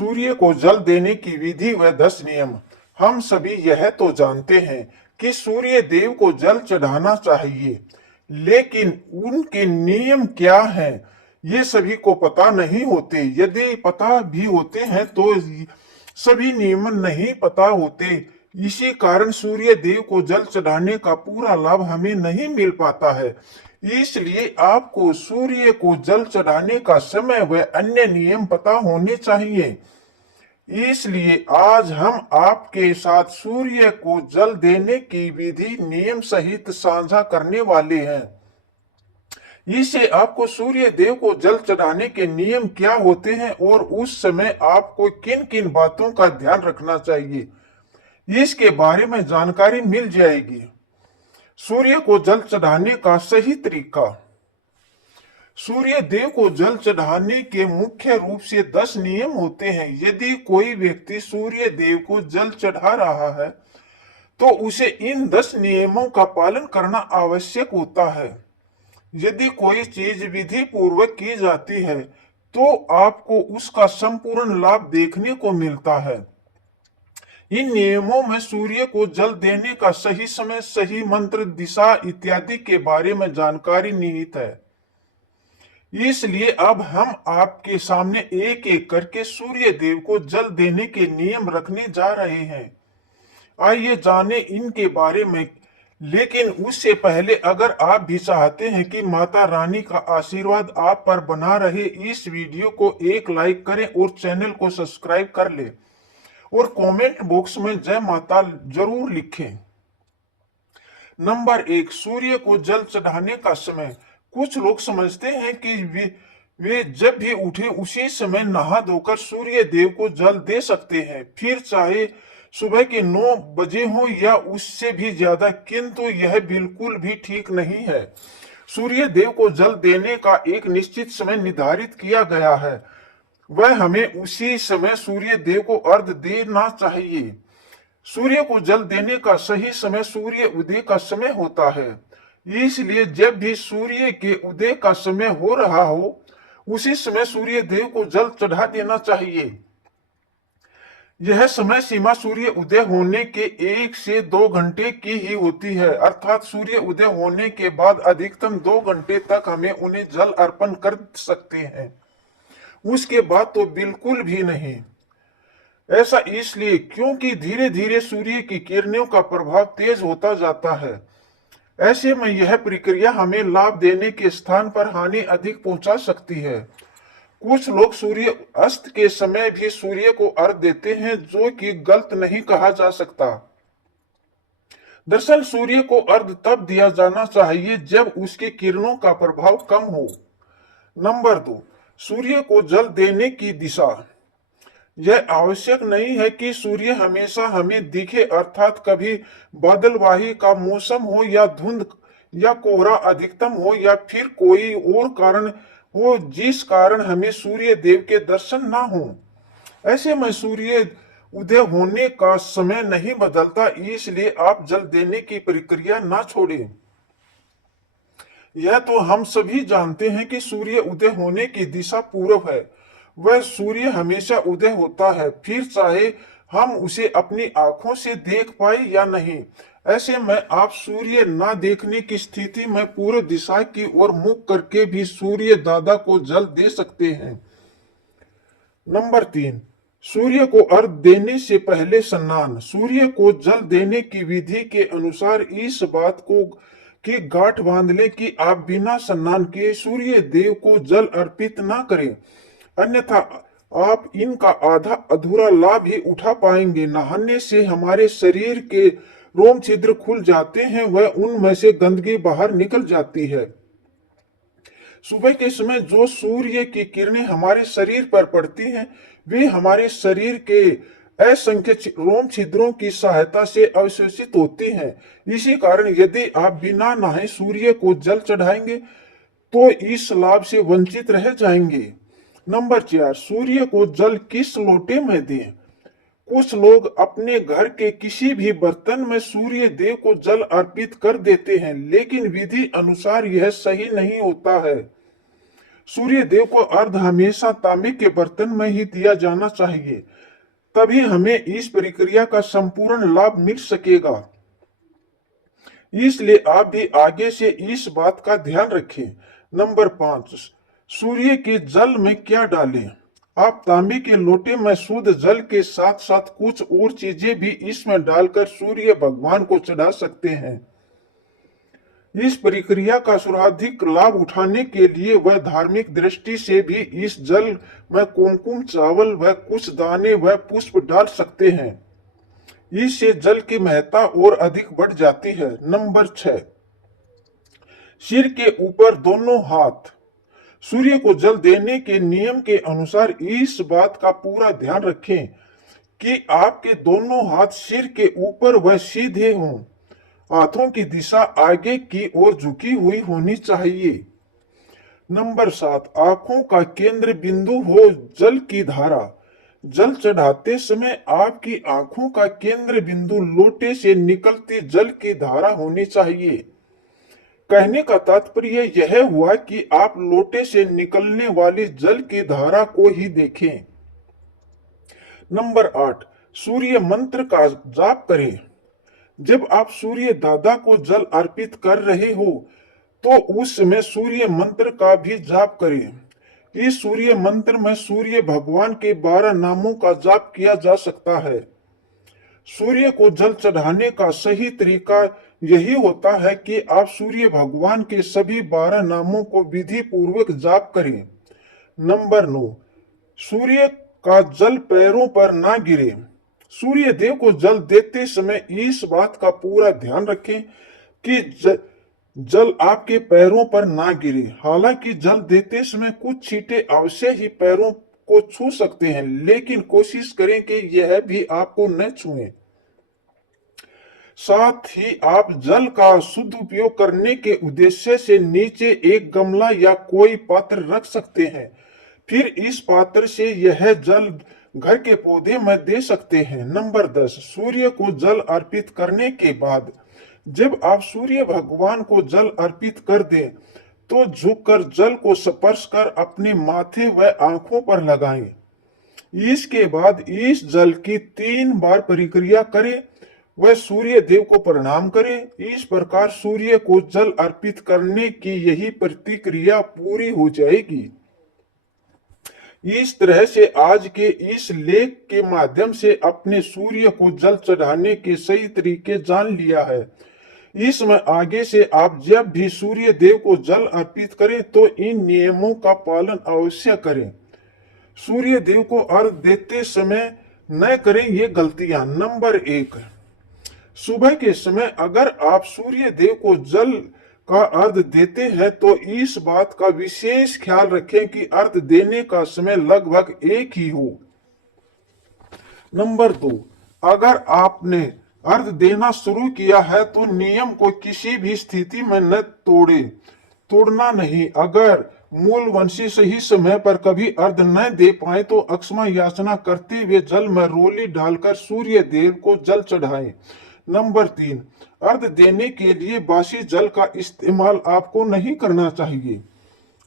सूर्य को जल देने की विधि व 10 नियम। हम सभी यह तो जानते हैं कि सूर्य देव को जल चढ़ाना चाहिए, लेकिन उनके नियम क्या हैं ये सभी को पता नहीं होते। यदि पता भी होते हैं तो सभी नियम नहीं पता होते। इसी कारण सूर्य देव को जल चढ़ाने का पूरा लाभ हमें नहीं मिल पाता है। इसलिए आपको सूर्य को जल चढ़ाने का समय व अन्य नियम पता होने चाहिए। इसलिए आज हम आपके साथ सूर्य को जल देने की विधि नियम सहित साझा करने वाले हैं। इससे आपको सूर्य देव को जल चढ़ाने के नियम क्या होते हैं और उस समय आपको किन किन बातों का ध्यान रखना चाहिए, इसके बारे में जानकारी मिल जाएगी। सूर्य को जल चढ़ाने का सही तरीका। सूर्य देव को जल चढ़ाने के मुख्य रूप से 10 नियम होते हैं। यदि कोई व्यक्ति सूर्य देव को जल चढ़ा रहा है तो उसे इन 10 नियमों का पालन करना आवश्यक होता है। यदि कोई चीज विधि पूर्वक की जाती है तो आपको उसका संपूर्ण लाभ देखने को मिलता है। इन नियमों में सूर्य को जल देने का सही समय, सही मंत्र, दिशा इत्यादि के बारे में जानकारी निहित है। इसलिए अब हम आपके सामने एक एक करके सूर्य देव को जल देने के नियम रखने जा रहे हैं। आइए जाने इनके बारे में। लेकिन उससे पहले अगर आप भी चाहते हैं कि माता रानी का आशीर्वाद आप पर बना रहे, इस वीडियो को एक लाइक करें और चैनल को सब्सक्राइब कर ले और कमेंट बॉक्स में जय माता जरूर लिखें। नंबर 1, सूर्य को जल चढ़ाने का समय। कुछ लोग समझते हैं कि वे जब भी उठे उसी समय नहा धोकर सूर्य देव को जल दे सकते हैं, फिर चाहे सुबह के 9 बजे हो या उससे भी ज्यादा, किंतु यह बिल्कुल भी ठीक नहीं है। सूर्य देव को जल देने का एक निश्चित समय निर्धारित किया गया है, वह हमें उसी समय सूर्य देव को अर्घ्य देना चाहिए। सूर्य को जल देने का सही समय सूर्य उदय का समय होता है। इसलिए जब भी सूर्य के उदय का समय हो रहा हो उसी समय सूर्य देव को जल चढ़ा देना चाहिए। यह समय सीमा सूर्य उदय होने के 1 से 2 घंटे की ही होती है, अर्थात सूर्य उदय होने के बाद अधिकतम 2 घंटे तक हमें उन्हें जल अर्पण कर सकते हैं, उसके बाद तो बिल्कुल भी नहीं। ऐसा इसलिए क्योंकि धीरे धीरे सूर्य की किरणों का प्रभाव तेज होता जाता है। ऐसे में यह प्रक्रिया हमें लाभ देने के स्थान पर हानि अधिक पहुंचा सकती है। कुछ लोग सूर्य अस्त के समय भी सूर्य को अर्घ्य देते हैं, जो कि गलत नहीं कहा जा सकता। दरअसल सूर्य को अर्घ्य तब दिया जाना चाहिए जब उसकी किरणों का प्रभाव कम हो। नंबर 2, सूर्य को जल देने की दिशा। यह आवश्यक नहीं है कि सूर्य हमेशा हमें दिखे, अर्थात कभी बादलवाही का मौसम हो या धुंध या कोहरा अधिकतम हो या फिर कोई और कारण हो जिस कारण हमें सूर्य देव के दर्शन ना हो। ऐसे में सूर्य उदय होने का समय नहीं बदलता, इसलिए आप जल देने की प्रक्रिया ना छोड़ें। यह तो हम सभी जानते हैं कि सूर्य उदय होने की दिशा पूर्व है। वह सूर्य हमेशा उदय होता है, फिर चाहे हम उसे अपनी आंखों से देख पाए या नहीं। ऐसे में आप सूर्य न देखने की स्थिति में पूर्व दिशा की ओर मुख करके भी सूर्य दादा को जल दे सकते हैं। नंबर 3, सूर्य को अर्घ्य देने से पहले स्नान। सूर्य को जल देने की विधि के अनुसार इस बात को की गांठ बांध ले कि आप बिना स्नान किए सूर्य देव को जल अर्पित ना करें, अन्यथा आप इनका आधा अधूरा लाभ ही उठा पाएंगे। नहाने से हमारे शरीर के रोम छिद्र खुल जाते हैं, वह उनमें से गंदगी बाहर निकल जाती है। सुबह के समय जो सूर्य की किरणें हमारे शरीर पर पड़ती हैं, वे हमारे शरीर के असंख्य रोम छिद्रों की सहायता से अवशोषित होती हैं। इसी कारण यदि आप बिना नहाए सूर्य को जल चढ़ाएंगे तो इस लाभ से वंचित रह जाएंगे। नंबर 4, सूर्य को जल किस लोटे में दें। कुछ लोग अपने घर के किसी भी बर्तन में सूर्य देव को जल अर्पित कर देते हैं, लेकिन विधि अनुसार यह सही नहीं होता है। सूर्य देव को अर्घ हमेशा तांबे के बर्तन में ही दिया जाना चाहिए, तभी हमें इस प्रक्रिया का संपूर्ण लाभ मिल सकेगा। इसलिए आप भी आगे से इस बात का ध्यान रखें। नंबर 5, सूर्य के जल में क्या डालें? आप तांबे के लोटे में शुद्ध जल के साथ साथ कुछ और चीजें भी इसमें डालकर सूर्य भगवान को चढ़ा सकते हैं। इस प्रक्रिया का सर्वाधिक लाभ उठाने के लिए वह धार्मिक दृष्टि से भी इस जल में कुमकुम चावल व कुछ दाने व पुष्प डाल सकते हैं। इससे जल की महत्ता और अधिक बढ़ जाती है। नंबर 6, सिर के ऊपर दोनों हाथ। सूर्य को जल देने के नियम के अनुसार इस बात का पूरा ध्यान रखें कि आपके दोनों हाथ सिर के ऊपर व सीधे हों। हाथों की दिशा आगे की ओर झुकी हुई होनी चाहिए। नंबर 7, आंखों का केंद्र बिंदु हो जल की धारा। जल चढ़ाते समय आपकी आंखों का केंद्र बिंदु लोटे से निकलती जल की धारा होनी चाहिए। कहने का तात्पर्य यह हुआ कि आप लोटे से निकलने वाली जल की धारा को ही देखें। नंबर 8, सूर्य मंत्र का जाप करें। जब आप सूर्य दादा को जल अर्पित कर रहे हो तो उस समय सूर्य मंत्र का भी जाप करें। इस सूर्य मंत्र में सूर्य भगवान के 12 नामों का जाप किया जा सकता है। सूर्य को जल चढ़ाने का सही तरीका यही होता है कि आप सूर्य भगवान के सभी 12 नामों को विधि पूर्वक जाप करें। नंबर 9, सूर्य का जल पैरों पर ना गिरे। सूर्य देव को जल देते समय इस बात का पूरा ध्यान रखें कि जल आपके पैरों पर ना गिरे। हालांकि जल देते समय कुछ छींटे अवश्य ही पैरों को छू सकते हैं, लेकिन कोशिश करें कि यह भी आपको न छुएं। साथ ही आप जल का शुद्ध उपयोग करने के उद्देश्य से नीचे एक गमला या कोई पात्र रख सकते हैं। फिर इस पात्र से यह जल घर के पौधे में दे सकते हैं। नंबर 10, सूर्य को जल अर्पित करने के बाद जब आप सूर्य भगवान को जल अर्पित कर दें तो झुककर जल को स्पर्श कर अपने माथे व आंखों पर लगाएं। इसके बाद इस जल की 3 बार प्रक्रिया करें व सूर्य देव को प्रणाम करें। इस प्रकार सूर्य को जल अर्पित करने की यही प्रतिक्रिया पूरी हो जाएगी। इस तरह से आज के इस लेख के माध्यम से अपने सूर्य को जल चढ़ाने के सही तरीके जान लिया है। इसमें आगे से आप जब भी सूर्य देव को जल अर्पित करें तो इन नियमों का पालन अवश्य करें। सूर्य देव को अर्घ देते समय न करें ये गलतियां। नंबर 1, सुबह के समय अगर आप सूर्य देव को जल का अर्घ देते हैं तो इस बात का विशेष ख्याल रखें कि अर्घ देने का समय लगभग एक ही हो। नंबर 2, अगर आपने अर्घ देना शुरू किया है तो नियम को किसी भी स्थिति में न तोड़ना नहीं। अगर मूलवंशी सही समय पर कभी अर्घ न दे पाए तो अक्षमा याचना करते हुए जल में रोली डालकर सूर्य देव को जल चढ़ाएं। नंबर 3, अर्घ देने के लिए बासी जल का इस्तेमाल आपको नहीं करना चाहिए।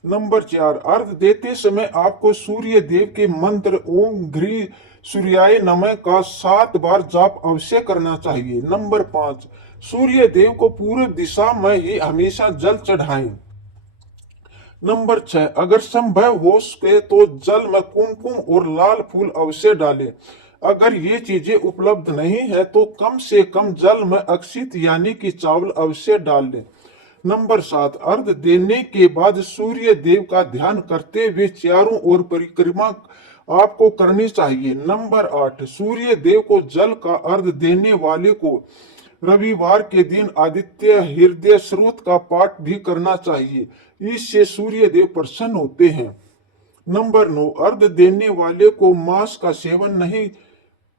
नंबर 4, अर्घ देते समय आपको सूर्य देव के मंत्र ओम घ्री सूर्याय नमः का 7 बार जाप अवश्य करना चाहिए। नंबर 5, सूर्य देव को पूर्व दिशा में ही हमेशा जल चढ़ाएं। नंबर 6, अगर संभव हो सके तो जल में कुमकुम और लाल फूल अवश्य डालें। अगर ये चीजें उपलब्ध नहीं है तो कम से कम जल में अक्षित यानी कि चावल अवश्य डाल लें। नंबर 7, अर्घ देने के बाद सूर्य देव का ध्यान करते हुए चारों ओर परिक्रमा आपको करनी चाहिए। नंबर 8, सूर्य देव को जल का अर्घ देने वाले को रविवार के दिन आदित्य हृदय स्रोत का पाठ भी करना चाहिए। इससे सूर्य देव प्रसन्न होते हैं। नंबर 9, अर्घ देने वाले को मांस का सेवन नहीं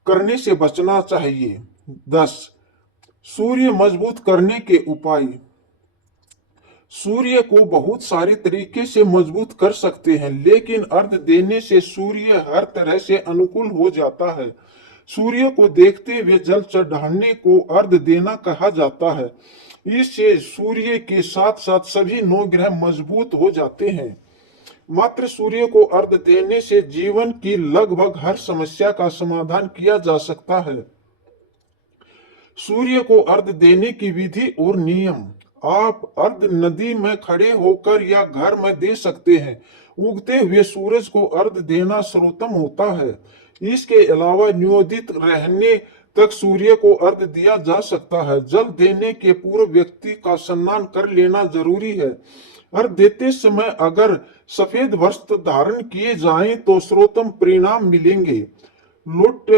करने से बचना चाहिए। 10, सूर्य मजबूत करने के उपाय। सूर्य को बहुत सारे तरीके से मजबूत कर सकते हैं, लेकिन अर्घ देने से सूर्य हर तरह से अनुकूल हो जाता है। सूर्य को देखते हुए जल चढ़ाने को अर्घ देना कहा जाता है। इससे सूर्य के साथ साथ सभी 9 ग्रह मजबूत हो जाते हैं। मात्र सूर्य को अर्घ देने से जीवन की लगभग हर समस्या का समाधान किया जा सकता है। सूर्य को अर्घ देने की विधि और नियम। आप अर्घ नदी में खड़े होकर या घर में दे सकते हैं। उगते हुए सूरज को अर्घ देना सर्वोत्तम होता है। इसके अलावा नियोजित रहने तक सूर्य को अर्घ दिया जा सकता है। जल देने के पूर्व व्यक्ति का स्नान कर लेना जरूरी है। अर्घ देते समय अगर सफेद वस्त्र धारण किए जाएं तो सर्वोत्तम परिणाम मिलेंगे। लोट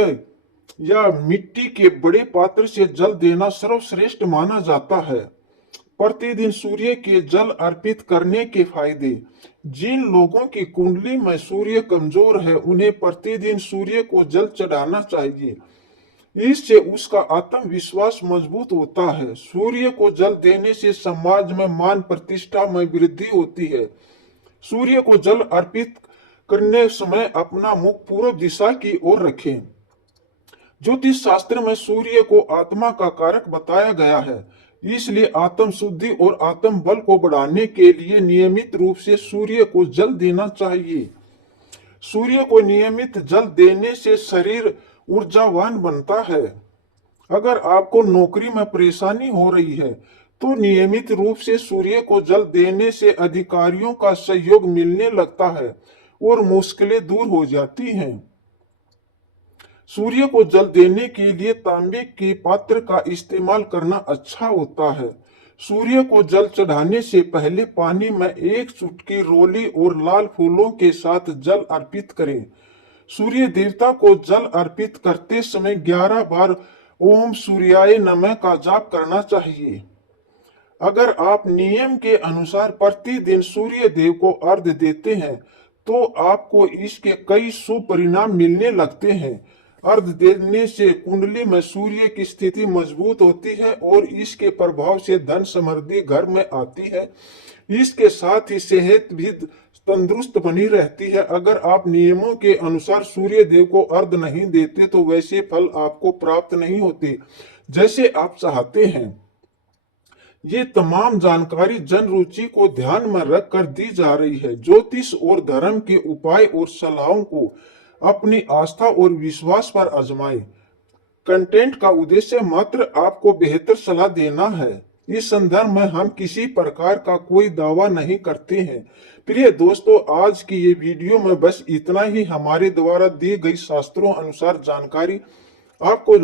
या मिट्टी के बड़े पात्र से जल देना सर्वश्रेष्ठ माना जाता है। प्रतिदिन सूर्य के जल अर्पित करने के फायदे। जिन लोगों की कुंडली में सूर्य कमजोर है उन्हें प्रतिदिन सूर्य को जल चढ़ाना चाहिए। इससे उसका आत्मविश्वास मजबूत होता है। सूर्य को जल देने से समाज में मान प्रतिष्ठा में वृद्धि होती है। सूर्य को जल अर्पित करने समय अपना मुख पूर्व दिशा की ओर रखें। ज्योतिष शास्त्र में सूर्य को आत्मा का कारक बताया गया है, इसलिए आत्म शुद्धि और आत्म बल को बढ़ाने के लिए नियमित रूप से सूर्य को जल देना चाहिए। सूर्य को नियमित जल देने से शरीर ऊर्जावान बनता है। अगर आपको नौकरी में परेशानी हो रही है तो नियमित रूप से सूर्य को जल देने से अधिकारियों का सहयोग मिलने लगता है और मुश्किलें दूर हो जाती हैं। सूर्य को जल देने के लिए तांबे के पात्र का इस्तेमाल करना अच्छा होता है। सूर्य को जल चढ़ाने से पहले पानी में एक चुटकी रोली और लाल फूलों के साथ जल अर्पित करें। सूर्य देवता को जल अर्पित करते समय 11 बार ओम सूर्याय नमः का जाप करना चाहिए। अगर आप नियम के अनुसार प्रतिदिन सूर्य देव को अर्घ देते हैं तो आपको इसके कई शुभ परिणाम मिलने लगते हैं। अर्घ देने से कुंडली में सूर्य की स्थिति मजबूत होती है और इसके प्रभाव से धन समृद्धि घर में आती है। इसके साथ ही सेहत भी तंदुरुस्त बनी रहती है। अगर आप नियमों के अनुसार सूर्य देव को अर्घ नहीं देते तो वैसे फल आपको प्राप्त नहीं होते जैसे आप चाहते हैं। ये तमाम जानकारी जन रुचि को ध्यान में रखकर दी जा रही है। ज्योतिष और धर्म के उपाय और सलाहों को अपनी आस्था और विश्वास पर आजमाएं। कंटेंट का उद्देश्य मात्र आपको बेहतर सलाह देना है। इस संदर्भ में हम किसी प्रकार का कोई दावा नहीं करते हैं। प्रिय दोस्तों, आज की ये वीडियो में बस इतना ही। हमारे द्वारा दी गई शास्त्रों अनुसार जानकारी आपको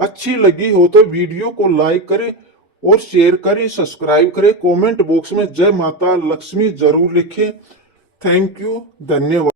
अच्छी लगी हो तो वीडियो को लाइक करें और शेयर करें, सब्सक्राइब करें। कमेंट बॉक्स में जय माता लक्ष्मी जरूर लिखें। थैंक यू, धन्यवाद।